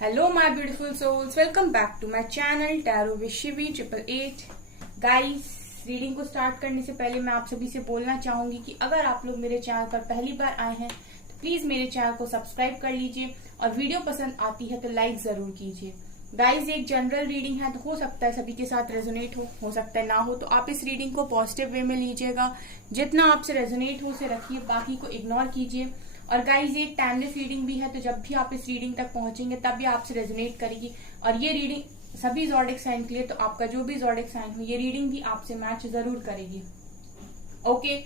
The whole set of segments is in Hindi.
Hello my beautiful souls, welcome back to my channel Tarot with Shivi 888। Guys, reading को स्टार्ट करने से पहले मैं आप सभी से बोलना चाहूंगी कि अगर आप लोग मेरे चैनल पर पहली बार आए हैं तो प्लीज मेरे चैनल को सब्सक्राइब कर लीजिए और वीडियो पसंद आती है तो लाइक जरूर कीजिए। गाइस, एक जनरल रीडिंग है तो हो सकता है सभी के साथ रेजोनेट हो सकता है ना हो, तो आप इस रीडिंग को पॉजिटिव वे में लीजिएगा। जितना आपसे रेजोनेट हो उसे रखिए, बाकी को इग्नोर कीजिए। और गाइज, ये एक टाइमलेस रीडिंग भी है, तो जब भी आप इस रीडिंग तक पहुंचेंगे तब भी आपसे रेजोनेट करेगी। और ये रीडिंग सभी ज़ोडिएक साइन के लिए, तो आपका जो भी ज़ोडिएक साइन हो ये रीडिंग भी आपसे मैच जरूर करेगी। ओके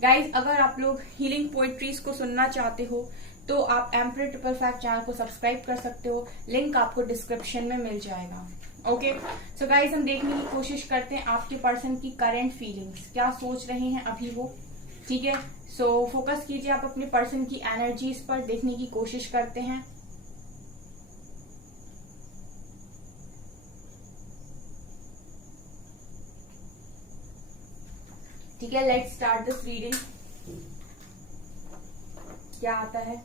गाइज, अगर आप लोग हीलिंग पोएट्रीज को सुनना चाहते हो तो आप एम्परर ट्रिपल फैक्ट चैनल को सब्सक्राइब कर सकते हो, लिंक आपको डिस्क्रिप्शन में मिल जाएगा। ओके सो गाइज, हम देखने की कोशिश करते हैं आपके पर्सन की करंट फीलिंग्स, क्या सोच रहे हैं अभी वो। ठीक है, सो फोकस कीजिए आप अपने पर्सन की एनर्जीज पर, देखने की कोशिश करते हैं। ठीक है, लेट्स स्टार्ट दिस रीडिंग। क्या आता है?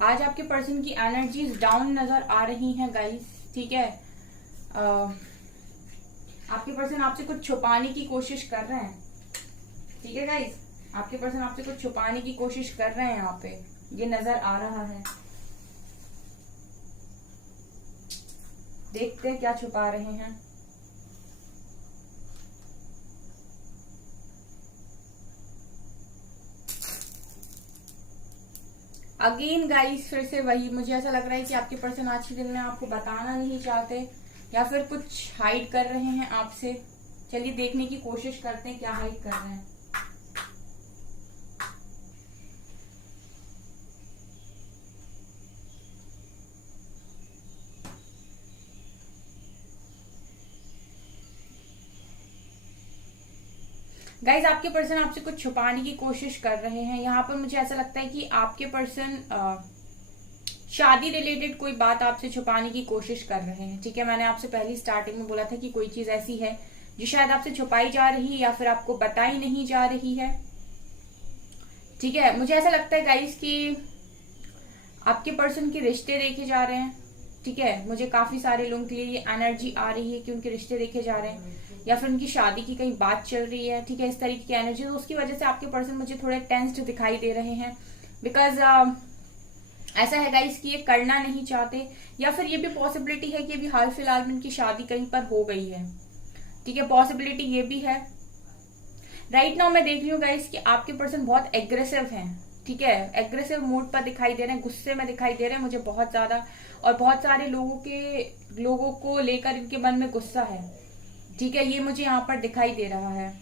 आज आपके पर्सन की एनर्जीज डाउन नजर आ रही हैं गाइस। ठीक है, आपके पर्सन आपसे कुछ छुपाने की कोशिश कर रहे हैं। ठीक है गाइस, आपके पर्सन आपसे कुछ छुपाने की कोशिश कर रहे हैं, यहाँ पे ये नजर आ रहा है। देखते हैं क्या छुपा रहे हैं। अगेन गाइस, फिर से वही, मुझे ऐसा लग रहा है कि आपके पर्सन आज के दिन में आपको बताना नहीं चाहते या फिर कुछ हाइड कर रहे हैं आपसे। चलिए देखने की कोशिश करते हैं क्या हाइड कर रहे हैं। गाइज, आपके पर्सन आपसे कुछ छुपाने की कोशिश कर रहे हैं। यहाँ पर मुझे ऐसा लगता है कि आपके पर्सन शादी रिलेटेड कोई बात आपसे छुपाने की कोशिश कर रहे हैं। ठीक है, मैंने आपसे पहली स्टार्टिंग में बोला था कि कोई चीज ऐसी है जो शायद आपसे छुपाई जा रही है या फिर आपको बताई नहीं जा रही है। ठीक है, मुझे ऐसा लगता है गाइज कि आपके पर्सन के रिश्ते देखे जा रहे हैं। ठीक है, मुझे काफी सारे लोगों के लिए ये एनर्जी आ रही है कि उनके रिश्ते देखे जा रहे हैं या फिर उनकी शादी की कहीं बात चल रही है। ठीक है, इस तरीके की एनर्जी, तो उसकी वजह से आपके पर्सन मुझे थोड़े टेंस्ड दिखाई दे रहे हैं। बिकॉज ऐसा है गाइस कि ये करना नहीं चाहते, या फिर ये भी पॉसिबिलिटी है कि अभी हाल फिलहाल में उनकी शादी कहीं पर हो गई है। ठीक है, पॉसिबिलिटी ये भी है। राइट नाउ मैं देख रही हूँ गाइस कि आपके पर्सन बहुत एग्रेसिव हैं। ठीक है, एग्रेसिव मूड पर दिखाई दे रहे हैं, गुस्से में दिखाई दे रहे हैं मुझे बहुत ज्यादा, और बहुत सारे लोगों को लेकर इनके मन में गुस्सा है। ठीक है, ये मुझे यहाँ पर दिखाई दे रहा है।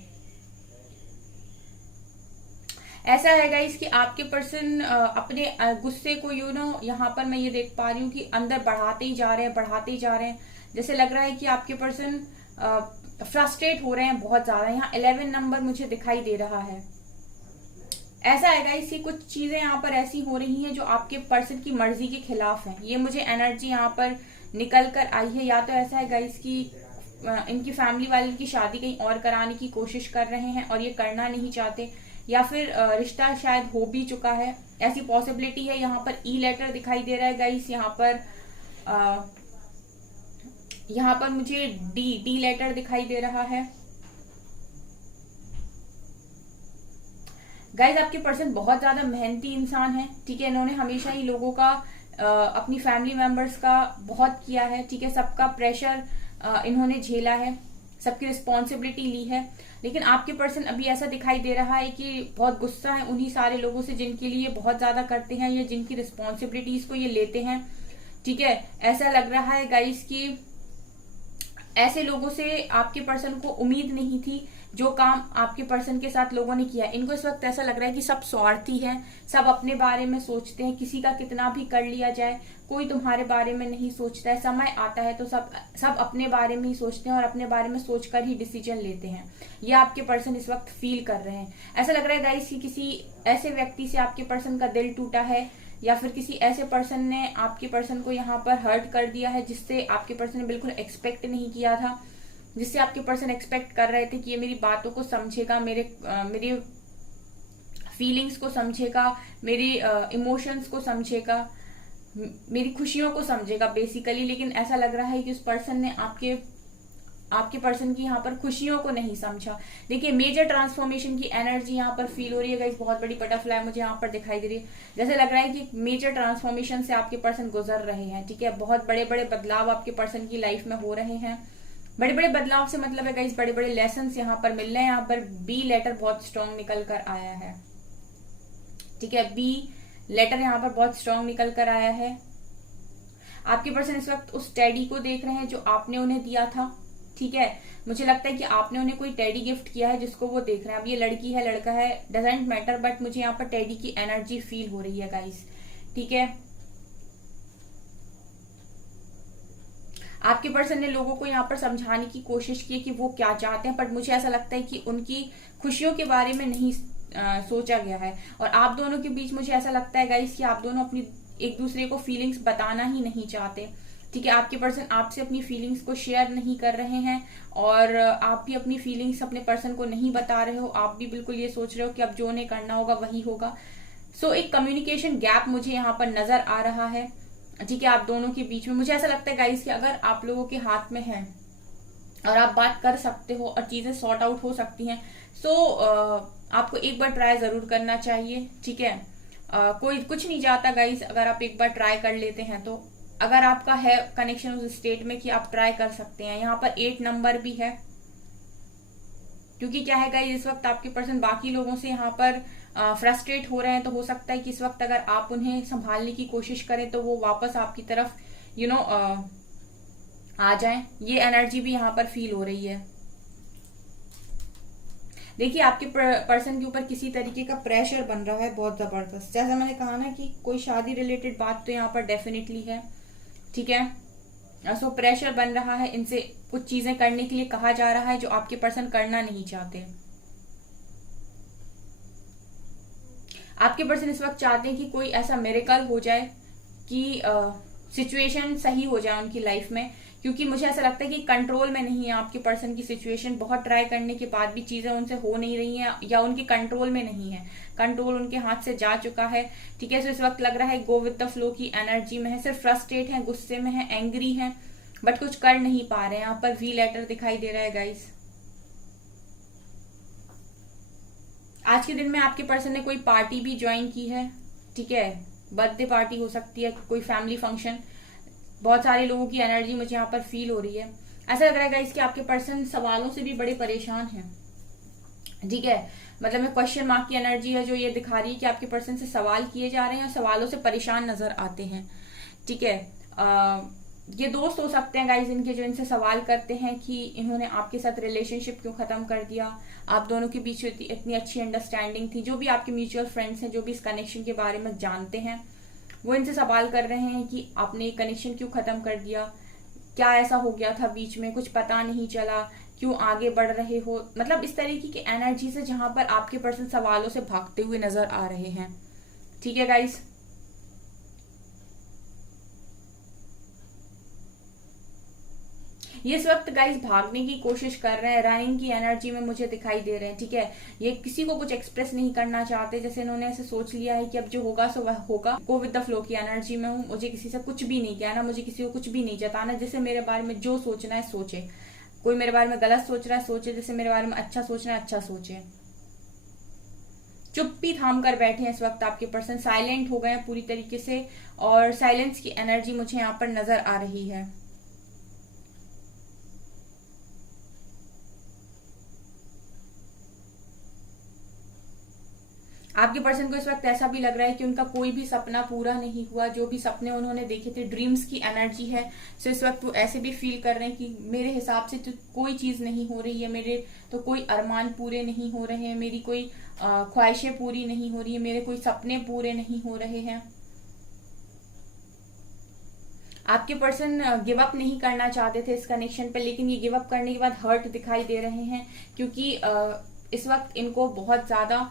ऐसा है गाइस कि आपके पर्सन अपने गुस्से को यहाँ पर मैं ये देख पा रही हूँ कि अंदर बढ़ाते ही जा रहे हैं। जैसे लग रहा है कि आपके पर्सन फ्रस्ट्रेट हो रहे हैं बहुत ज्यादा। यहाँ 11 नंबर मुझे दिखाई दे रहा है। ऐसा है गाइस कि कुछ चीजें यहाँ पर ऐसी हो रही हैं जो आपके पर्सन की मर्जी के खिलाफ है। ये मुझे एनर्जी यहाँ पर निकल कर आई है। या तो ऐसा है गाइस कि इनकी फैमिली वाले की शादी कहीं और कराने की कोशिश कर रहे हैं और ये करना नहीं चाहते, या फिर रिश्ता शायद हो भी चुका है, ऐसी पॉसिबिलिटी है। यहाँ पर ई लेटर दिखाई दे रहा है गाइस। यहाँ पर मुझे डी लेटर दिखाई दे रहा है। गाइस, आपके पर्सन बहुत ज्यादा मेहनती इंसान है। ठीक है, इन्होंने हमेशा ही लोगों का अपनी फैमिली मेंबर्स का बहुत किया है। ठीक है, सबका प्रेशर इन्होंने झेला है, सबकी रिस्पॉन्सिबिलिटी ली है। लेकिन आपके पर्सन अभी ऐसा दिखाई दे रहा है कि बहुत गुस्सा है उन्हीं सारे लोगों से जिनके लिए बहुत ज्यादा करते हैं या जिनकी रिस्पॉन्सिबिलिटीज को ये लेते हैं। ठीक है, ऐसा लग रहा है गाइस कि ऐसे लोगों से आपके पर्सन को उम्मीद नहीं थी जो काम आपके पर्सन के साथ लोगों ने किया। इनको इस वक्त ऐसा लग रहा है कि सब स्वार्थी हैं, सब अपने बारे में सोचते हैं, किसी का कितना भी कर लिया जाए कोई तुम्हारे बारे में नहीं सोचता है। समय आता है तो सब अपने बारे में ही सोचते हैं और अपने बारे में सोचकर ही डिसीजन लेते हैं। ये आपके पर्सन इस वक्त फील कर रहे हैं। ऐसा लग रहा है गाइस कि किसी ऐसे व्यक्ति से आपके पर्सन का दिल टूटा है या फिर किसी ऐसे पर्सन ने आपके पर्सन को यहाँ पर हर्ट कर दिया है जिससे आपके पर्सन ने बिल्कुल एक्सपेक्ट नहीं किया था, जिससे आपके पर्सन एक्सपेक्ट कर रहे थे कि ये मेरी बातों को समझेगा, मेरे फीलिंग्स को समझेगा, मेरी इमोशंस को समझेगा, मेरी खुशियों को समझेगा बेसिकली। लेकिन ऐसा लग रहा है कि उस पर्सन ने आपके पर्सन की यहाँ पर खुशियों को नहीं समझा। देखिए मेजर ट्रांसफॉर्मेशन की एनर्जी यहाँ पर फील हो रही है गाइस, बहुत बड़ी बटरफ्लाई मुझे यहाँ पर दिखाई दे रही है। जैसे लग रहा है कि मेजर ट्रांसफॉर्मेशन से आपके पर्सन गुजर रहे हैं, ठीक है। बहुत बड़े बड़े बदलाव आपके पर्सन की लाइफ में हो रहे हैं। बड़े बड़े बदलाव से मतलब है गाइस बड़े बड़े लेसन यहाँ पर मिल रहे हैं। यहाँ पर बी लेटर बहुत स्ट्रॉन्ग निकल कर आया है, ठीक है। बी लेटर यहाँ पर बहुत स्ट्रॉन्ग निकल कर आया है। आपके पर्सन इस वक्त उस टेडी को देख रहे हैं जो आपने उन्हें दिया था, ठीक है। मुझे लगता है कि आपने उन्हें कोई टेडी गिफ्ट किया है जिसको वो देख रहे हैं। अब ये लड़की है लड़का है डजेंट मैटर, बट मुझे यहाँ पर टेडी की एनर्जी फील हो रही है गाइस, ठीक है। आपके पर्सन ने लोगों को यहाँ पर समझाने की कोशिश की कि वो क्या चाहते हैं, बट मुझे ऐसा लगता है कि उनकी खुशियों के बारे में नहीं सोचा गया है। और आप दोनों के बीच मुझे ऐसा लगता है गाइस कि आप दोनों अपनी एक दूसरे को फीलिंग्स बताना ही नहीं चाहते, ठीक है। आपके पर्सन आपसे अपनी फीलिंग्स को शेयर नहीं कर रहे हैं और आप भी अपनी फीलिंग्स अपने पर्सन को नहीं बता रहे हो। आप भी बिल्कुल ये सोच रहे हो कि अब जो उन्हें करना होगा वही होगा। सो एक कम्युनिकेशन गैप मुझे यहाँ पर नजर आ रहा है, ठीक है। आप दोनों के बीच में मुझे ऐसा लगता है गाइस कि अगर आप लोगों के हाथ में है और आप बात कर सकते हो और चीजें सॉर्ट आउट हो सकती हैं, सो आपको एक बार ट्राई जरूर करना चाहिए, ठीक है। कोई कुछ नहीं जाता गाइस अगर आप एक बार ट्राई कर लेते हैं तो। अगर आपका है कनेक्शन उस स्टेट में कि आप ट्राई कर सकते हैं। यहाँ पर 8 नंबर भी है, क्योंकि क्या है गाइस इस वक्त आपके पर्सन बाकी लोगों से यहाँ पर फ्रस्ट्रेट हो रहे हैं। तो हो सकता है कि इस वक्त अगर आप उन्हें संभालने की कोशिश करें तो वो वापस आपकी तरफ आ जाएं। ये एनर्जी भी यहाँ पर फील हो रही है। देखिए आपके पर्सन के ऊपर किसी तरीके का प्रेशर बन रहा है बहुत जबरदस्त। जैसा मैंने कहा ना कि कोई शादी रिलेटेड बात तो यहाँ पर डेफिनेटली है, ठीक है। सो प्रेशर बन रहा है, इनसे कुछ चीजें करने के लिए कहा जा रहा है जो आपके पर्सन करना नहीं चाहते। आपके पर्सन इस वक्त चाहते हैं कि कोई ऐसा मिरेकल हो जाए कि सिचुएशन सही हो जाए उनकी लाइफ में, क्योंकि मुझे ऐसा लगता है कि कंट्रोल में नहीं है आपके पर्सन की सिचुएशन। बहुत ट्राई करने के बाद भी चीजें उनसे हो नहीं रही हैं या उनके कंट्रोल में नहीं है, कंट्रोल उनके हाथ से जा चुका है, ठीक है। सो इस वक्त लग रहा है गो विद द फ्लो की एनर्जी में है, सिर्फ फ्रस्ट्रेट है, गुस्से में है, एंग्री है, बट कुछ कर नहीं पा रहे हैं। यहाँ पर वी लेटर दिखाई दे रहा है गाइस। आज के दिन में आपके पर्सन ने कोई पार्टी भी ज्वाइन की है, ठीक है। बर्थडे पार्टी हो सकती है, कोई फैमिली फंक्शन। बहुत सारे लोगों की एनर्जी मुझे यहाँ पर फील हो रही है। ऐसा लग रहा है गाइस कि आपके पर्सन सवालों से भी बड़े परेशान हैं, ठीक है। मतलब में क्वेश्चन मार्क की एनर्जी है जो ये दिखा रही है कि आपके पर्सन से सवाल किए जा रहे हैं और सवालों से परेशान नजर आते हैं, ठीक है। ये दोस्त हो सकते हैं गाइस इनके जो इनसे सवाल करते हैं कि इन्होंने आपके साथ रिलेशनशिप क्यों खत्म कर दिया, आप दोनों के बीच इतनी अच्छी अंडरस्टैंडिंग थी। जो भी आपके म्यूचुअल फ्रेंड्स हैं, जो भी इस कनेक्शन के बारे में जानते हैं, वो इनसे सवाल कर रहे हैं कि आपने ये कनेक्शन क्यों खत्म कर दिया, क्या ऐसा हो गया था बीच में, कुछ पता नहीं चला, क्यों आगे बढ़ रहे हो। मतलब इस तरीके की एनर्जी से जहां पर आपके पर्सन सवालों से भागते हुए नजर आ रहे हैं, ठीक है गाइस। ये इस वक्त गाइस भागने की कोशिश कर रहे हैं, रनिंग की एनर्जी में मुझे दिखाई दे रहे हैं, ठीक है। ये किसी को कुछ एक्सप्रेस नहीं करना चाहते, जैसे इन्होंने ऐसे सोच लिया है कि अब जो होगा सो वह होगा। गो विद द फ्लो की एनर्जी में हूँ, मुझे किसी से कुछ भी नहीं कहना, मुझे किसी को कुछ भी नहीं जताना। जैसे मेरे बारे में जो सोचना है सोचे, कोई मेरे बारे में गलत सोच रहा है सोचे, जैसे मेरे बारे में अच्छा सोचना है अच्छा सोचे। चुप्पी थाम कर बैठे हैं इस वक्त आपके पर्सन, साइलेंट हो गए हैं पूरी तरीके से, और साइलेंस की एनर्जी मुझे यहाँ पर नजर आ रही है। आपके पर्सन को इस वक्त ऐसा भी लग रहा है कि उनका कोई भी सपना पूरा नहीं हुआ, जो भी सपने उन्होंने देखे थे, ड्रीम्स की एनर्जी है। सो इस वक्त वो ऐसे भी फील कर रहे हैं कि मेरे हिसाब से तो कोई चीज नहीं हो रही है, मेरे तो कोई अरमान पूरे नहीं हो रहे हैं, मेरी कोई ख्वाहिशें पूरी नहीं हो रही है, मेरे कोई सपने पूरे नहीं हो रहे हैं। आपके पर्सन गिव अप नहीं करना चाहते थे इस कनेक्शन पे, लेकिन ये गिव अप करने के बाद हर्ट दिखाई दे रहे हैं, क्योंकि इस वक्त इनको बहुत ज्यादा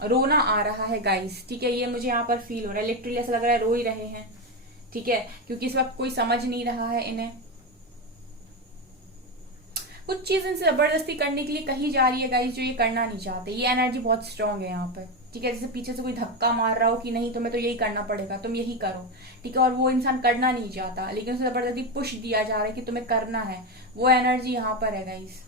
रोना आ रहा है गाइस, ठीक है, ये मुझे यहाँ पर फील हो रहा है, लिटरली ऐसा लग रहा है रो ही रहे हैं, ठीक है, क्योंकि इस वक्त कोई समझ नहीं रहा है इन्हें। कुछ चीज इनसे जबरदस्ती करने के लिए कही जा रही है गाइस, जो ये करना नहीं चाहते। ये एनर्जी बहुत स्ट्रांग है यहाँ पर, ठीक है, जैसे पीछे से कोई धक्का मार रहा हो कि नहीं तुम्हें तो यही करना पड़ेगा, तुम यही करो, ठीक है, और वो इंसान करना नहीं चाहता लेकिन उसे जबरदस्ती पुश दिया जा रहा है कि तुम्हें करना है। वो एनर्जी यहाँ पर है गाइस।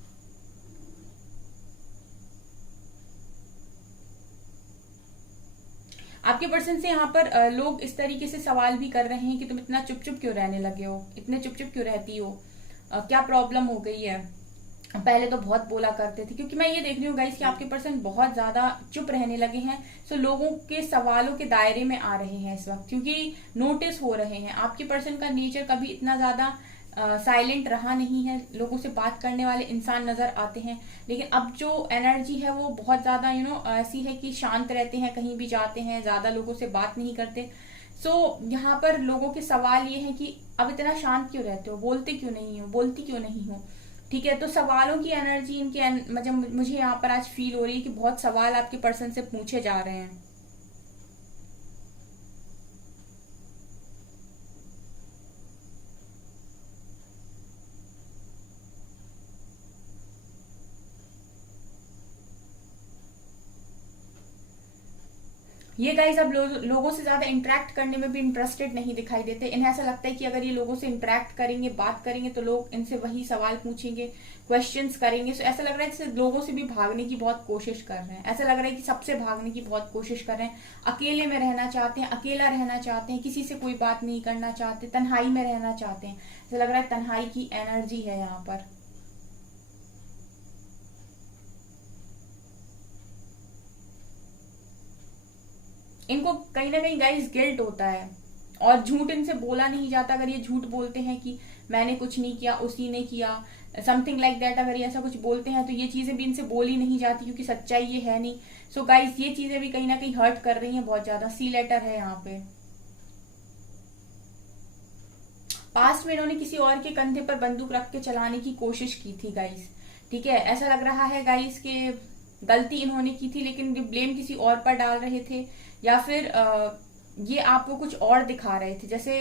आपके पर्सन से यहाँ पर लोग इस तरीके से सवाल भी कर रहे हैं कि तुम इतना चुप चुप क्यों रहने लगे हो, इतने चुप चुप क्यों रहती हो, क्या प्रॉब्लम हो गई है, पहले तो बहुत बोला करते थे। क्योंकि मैं ये देख रही हूँ गाइस कि आपके पर्सन बहुत ज्यादा चुप रहने लगे हैं, सो लोगों के सवालों के दायरे में आ रहे हैं इस वक्त, क्योंकि नोटिस हो रहे हैं। आपके पर्सन का नेचर कभी इतना ज्यादा साइलेंट रहा नहीं है, लोगों से बात करने वाले इंसान नजर आते हैं, लेकिन अब जो एनर्जी है वो बहुत ज्यादा ऐसी है कि शांत रहते हैं, कहीं भी जाते हैं, ज्यादा लोगों से बात नहीं करते। यहाँ पर लोगों के सवाल ये है कि अब इतना शांत क्यों रहते हो, बोलते क्यों नहीं हो, बोलती क्यों नहीं हो, ठीक है। तो सवालों की एनर्जी इनके मतलब मुझे यहाँ पर आज फील हो रही है कि बहुत सवाल आपके पर्सन से पूछे जा रहे हैं। ये गाइस अब लोगों से ज्यादा इंटरेक्ट करने में भी इंटरेस्टेड नहीं दिखाई देते। इन्हें ऐसा लगता है कि अगर ये लोगों से इंटरेक्ट करेंगे, बात करेंगे, तो लोग इनसे वही सवाल पूछेंगे, क्वेश्चंस करेंगे। सो ऐसा लग रहा है जैसे लोगों से भी भागने की बहुत कोशिश कर रहे हैं, ऐसा लग रहा है कि सबसे भागने की बहुत कोशिश कर रहे हैं, अकेले में रहना चाहते हैं, अकेला रहना चाहते हैं, किसी से कोई बात नहीं करना चाहते, तन्हाई में रहना चाहते हैं। ऐसा लग रहा है तन्हाई की एनर्जी है यहाँ पर। इनको कहीं ना कहीं गाइस गिल्ट होता है, और झूठ इनसे बोला नहीं जाता। अगर ये झूठ बोलते हैं कि मैंने कुछ नहीं किया, उसी ने किया, समथिंग लाइक दैट, अगर ये ऐसा कुछ बोलते हैं तो ये चीजें भी इनसे बोली नहीं जाती, क्योंकि सच्चाई ये है नहीं। सो गाइस ये चीजें भी कहीं ना कहीं हर्ट कर रही हैं बहुत ज्यादा। सी लेटर है यहाँ पे। पास्ट में इन्होंने किसी और के कंधे पर बंदूक रख के चलाने की कोशिश की थी गाइस, ठीक है। ऐसा लग रहा है गाइस कि गलती इन्होंने की थी, लेकिन ब्लेम किसी और पर डाल रहे थे, या फिर ये आपको कुछ और दिखा रहे थे, जैसे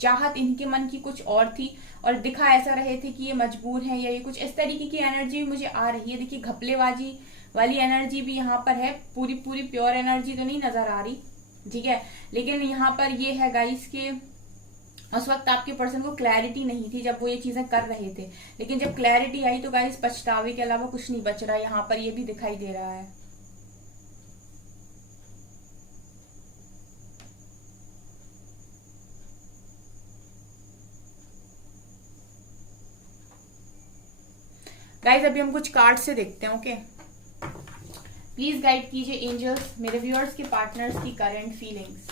चाहत इनके मन की कुछ और थी और दिखा ऐसा रहे थे कि ये मजबूर हैं, या ये कुछ इस तरीके की एनर्जी मुझे आ रही है। देखिए घपलेबाजी वाली एनर्जी भी यहाँ पर है, पूरी पूरी प्योर एनर्जी तो नहीं नजर आ रही, ठीक है, लेकिन यहाँ पर ये है गाइस के उस वक्त आपके पर्सन को क्लैरिटी नहीं थी जब वो ये चीजें कर रहे थे, लेकिन जब क्लैरिटी आई तो गाइस पछतावे के अलावा कुछ नहीं बच रहा, यहाँ पर ये भी दिखाई दे रहा है। गाइस अभी हम कुछ कार्ड से देखते हैं, ओके। प्लीज गाइड कीजिए एंजल्स मेरे व्यूअर्स के पार्टनर्स की current feelings.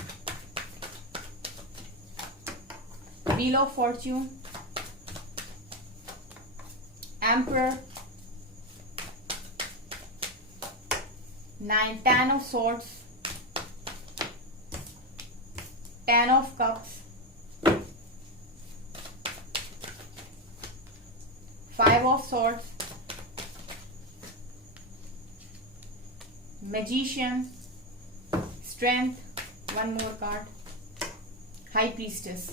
Wheel of Fortune, emperor, 10 of swords, 10 of cups, 5 of swords, magician, strength, one more card, high priestess।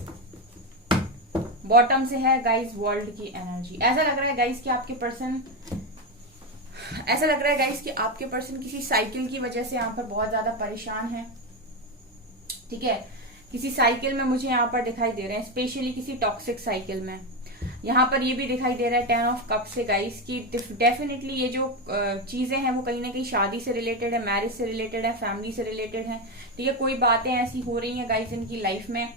Bottom से है गाइस वर्ल्ड की एनर्जी। ऐसा लग रहा है गाइस कि आपके पर्सन किसी साइकिल की वजह से यहाँ पर बहुत ज्यादा परेशान है, ठीक है। किसी साइकिल में मुझे यहाँ पर दिखाई दे रहे हैं, स्पेशली किसी टॉक्सिक साइकिल में। यहाँ पर ये भी दिखाई दे रहा है 10 ऑफ कप से गाइस की डेफिनेटली ये जो चीजें हैं वो कहीं ना कहीं शादी से रिलेटेड है, मैरिज से रिलेटेड है, फैमिली से रिलेटेड है, ठीक है। कोई बातें ऐसी हो रही हैं गाइस इनकी लाइफ में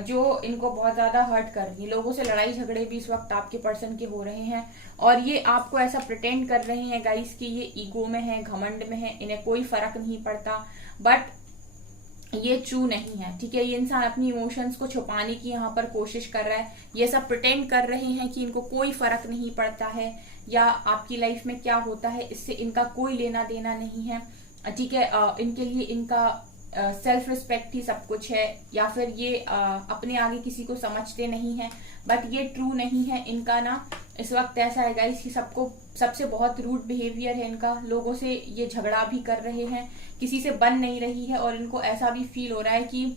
जो इनको बहुत ज्यादा हर्ट कर रही है। लोगों से लड़ाई झगड़े भी इस वक्त आपके पर्सन के हो रहे हैं, और ये आपको ऐसा प्रिटेंड कर रहे हैं गाइस कि ये ईगो में है, घमंड में है, इन्हें कोई फर्क नहीं पड़ता, बट ये ट्रू नहीं है, ठीक है। ये इंसान अपनी इमोशंस को छुपाने की यहाँ पर कोशिश कर रहा है। ये सब प्रिटेंड कर रहे हैं कि इनको कोई फर्क नहीं पड़ता है, या आपकी लाइफ में क्या होता है इससे इनका कोई लेना देना नहीं है, ठीक है। इनके लिए इनका सेल्फ रिस्पेक्ट ही सब कुछ है, या फिर ये अपने आगे किसी को समझते नहीं है, बट ये ट्रू नहीं है। इनका ना इस वक्त ऐसा है गाइस कि सबसे बहुत रूड बिहेवियर है इनका, लोगों से ये झगड़ा भी कर रहे हैं, किसी से बन नहीं रही है, और इनको ऐसा भी फील हो रहा है कि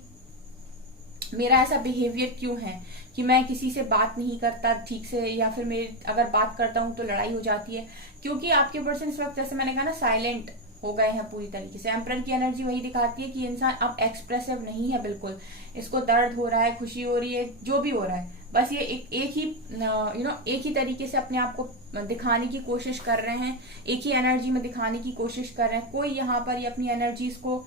मेरा ऐसा बिहेवियर क्यों है कि मैं किसी से बात नहीं करता ठीक से, या फिर मेरे अगर बात करता हूं तो लड़ाई हो जाती है। क्योंकि आपके पर्सन इस वक्त, जैसे मैंने कहा ना, साइलेंट हो गए हैं पूरी तरीके से। एम्परर की एनर्जी वही दिखाती है कि इंसान अब एक्सप्रेसिव नहीं है बिल्कुल, इसको दर्द हो रहा है, खुशी हो रही है, जो भी हो रहा है, बस ये एक ही तरीके से अपने आप को दिखाने की कोशिश कर रहे हैं, एक ही एनर्जी में दिखाने की कोशिश कर रहे हैं। कोई यहाँ पर ये अपनी एनर्जीज को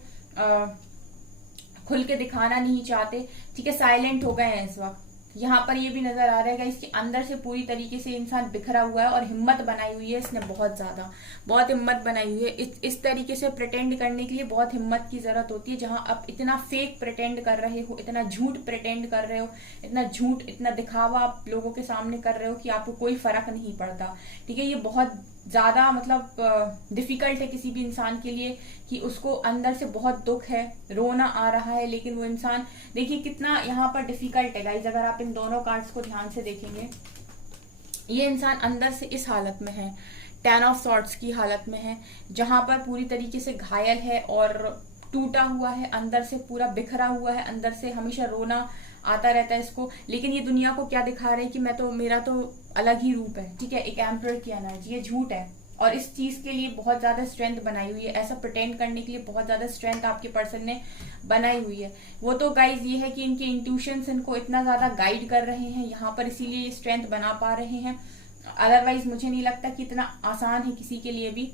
खुल के दिखाना नहीं चाहते, ठीक है, साइलेंट हो गए हैं इस वक्त। यहाँ पर ये भी नजर आ रहा है इसके अंदर से पूरी तरीके से इंसान बिखरा हुआ है, और हिम्मत बनाई हुई है इसने बहुत ज्यादा, बहुत हिम्मत बनाई हुई है। इस तरीके से प्रिटेंड करने के लिए बहुत हिम्मत की जरूरत होती है। जहां आप इतना फेक प्रिटेंड कर रहे हो, इतना झूठ प्रिटेंड कर रहे हो, इतना झूठ, इतना दिखावा आप लोगों के सामने कर रहे हो कि आपको कोई फर्क नहीं पड़ता, ठीक है। ये बहुत ज्यादा मतलब डिफिकल्ट है किसी भी इंसान के लिए कि उसको अंदर से बहुत दुख है, रोना आ रहा है, लेकिन वो इंसान, देखिए कितना यहाँ पर डिफिकल्ट है गाइज। अगर आप इन दोनों कार्ड्स को ध्यान से देखेंगे, ये इंसान अंदर से इस हालत में है, 10 ऑफ सॉर्ड्स की हालत में है, जहां पर पूरी तरीके से घायल है और टूटा हुआ है, अंदर से पूरा बिखरा हुआ है, अंदर से हमेशा रोना आता रहता है इसको। लेकिन ये दुनिया को क्या दिखा रहा है कि मेरा तो अलग ही रूप है, ठीक है। एक एम्परर की एनर्जी, ये झूठ है, और इस चीज के लिए बहुत ज्यादा स्ट्रेंथ बनाई हुई है, ऐसा प्रिटेंड करने के लिए बहुत ज्यादा स्ट्रेंथ आपके पर्सन ने बनाई हुई है। वो तो गाइज ये है कि इनके इंट्यूशंस इनको इतना ज्यादा गाइड कर रहे हैं यहाँ पर, इसीलिए ये स्ट्रेंथ बना पा रहे हैं। अदरवाइज मुझे नहीं लगता कि इतना आसान है किसी के लिए भी।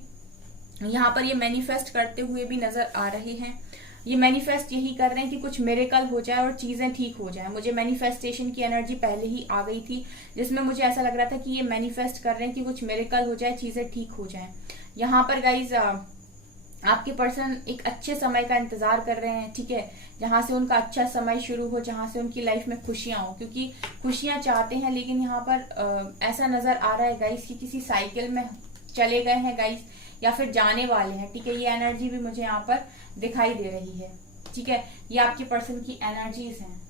यहाँ पर ये मैनिफेस्ट करते हुए भी नजर आ रहे हैं, ये मैनिफेस्ट यही कर रहे हैं कि कुछ मिरेकल हो जाए और चीजें ठीक हो जाए। मुझे मैनिफेस्टेशन की एनर्जी पहले ही आ गई थी, जिसमें मुझे ऐसा लग रहा था कि ये मैनिफेस्ट कर रहे हैं कि कुछ मिरेकल हो जाए, चीजें ठीक हो जाए। यहाँ पर गाइज आपके पर्सन एक अच्छे समय का इंतजार कर रहे हैं, ठीक है, जहां से उनका अच्छा समय शुरू हो, जहां से उनकी लाइफ में खुशियां हो, क्योंकि खुशियां चाहते हैं। लेकिन यहाँ पर ऐसा नजर आ रहा है गाइज कि किसी साइकिल में चले गए हैं गाइज, या फिर जाने वाले हैं, ठीक है। ये एनर्जी भी मुझे यहाँ पर दिखाई दे रही है, ठीक है। ये आपके पर्सन की एनर्जीज हैं।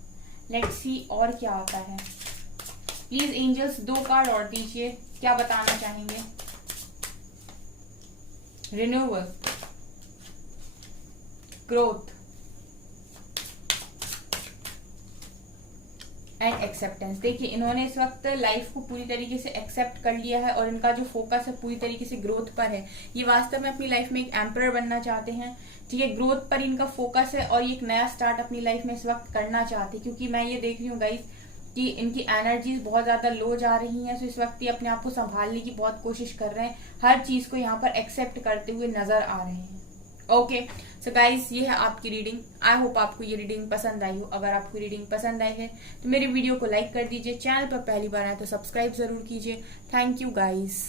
लेट्स सी और क्या आता है। प्लीज एंजल्स 2 कार्ड और दीजिए, क्या बताना चाहेंगे। Renewal, growth and acceptance. देखिए इन्होंने इस वक्त लाइफ को पूरी तरीके से एक्सेप्ट कर लिया है, और इनका जो फोकस है पूरी तरीके से ग्रोथ पर है। ये वास्तव में अपनी लाइफ में एक एम्परर बनना चाहते हैं, ठीक है, ग्रोथ पर इनका फोकस है, और ये एक नया स्टार्ट अपनी लाइफ में इस वक्त करना चाहते हैं। क्योंकि मैं ये देख रही हूँ गाइस कि इनकी एनर्जीज बहुत ज्यादा लो जा रही हैं, तो इस वक्त ये अपने आप को संभालने की बहुत कोशिश कर रहे हैं, हर चीज को यहाँ पर एक्सेप्ट करते हुए नजर आ रहे हैं। ओके सो गाइस, ये है आपकी रीडिंग। आई होप आपको ये रीडिंग पसंद आई हो। अगर आपको रीडिंग पसंद आई है तो मेरी वीडियो को लाइक कर दीजिए, चैनल पर पहली बार आए तो सब्सक्राइब जरूर कीजिए। Thank you guys.